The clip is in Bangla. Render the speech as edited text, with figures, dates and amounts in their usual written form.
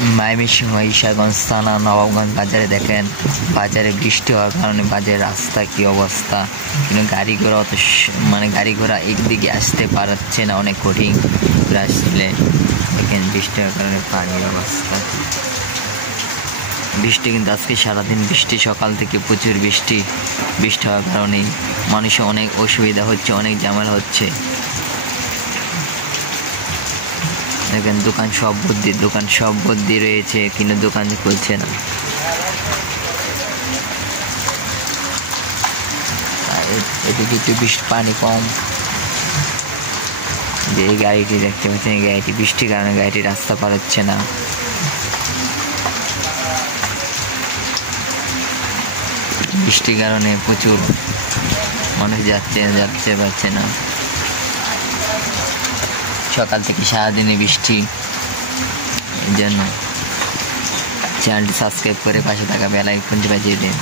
ময়মনসিংহ ঈশাগঞ্জ থানা নবাবগঞ্জ বাজারে দেখেন বাজারে বৃষ্টি হওয়ার কারণে বাজারের রাস্তা কি অবস্থা, কিন্তু গাড়ি ঘোড়া অত গাড়ি ঘোড়া একদিকে আসতে পারছে না, অনেক কঠিন আসলে দেখেন বৃষ্টি হওয়ার কারণে পানির অবস্থা। বৃষ্টি কিন্তু আজকে সারাদিন বৃষ্টি, সকাল থেকে প্রচুর বৃষ্টি হওয়ার কারণে মানুষের অনেক অসুবিধা হচ্ছে, অনেক ঝামেলা হচ্ছে। দেখেন দোকান সব বদ্ধি রয়েছে, কিন্তু দোকান খুলছে না। এদিকে একটু বৃষ্টি পানি কম, যে এই গাড়িটি দেখতে পাচ্ছেন, এই গাড়িটি বৃষ্টির কারণে গাড়িটি রাস্তা পার হচ্ছে না। বৃষ্টির কারণে প্রচুর মানুষ যাচ্ছে পারছে না। সকাল থেকে সারাদিনে বৃষ্টি, এই জন্য চ্যানেলটি সাবস্ক্রাইব করে পাশে থাকা বেল আইকনটি বাজিয়ে দিন।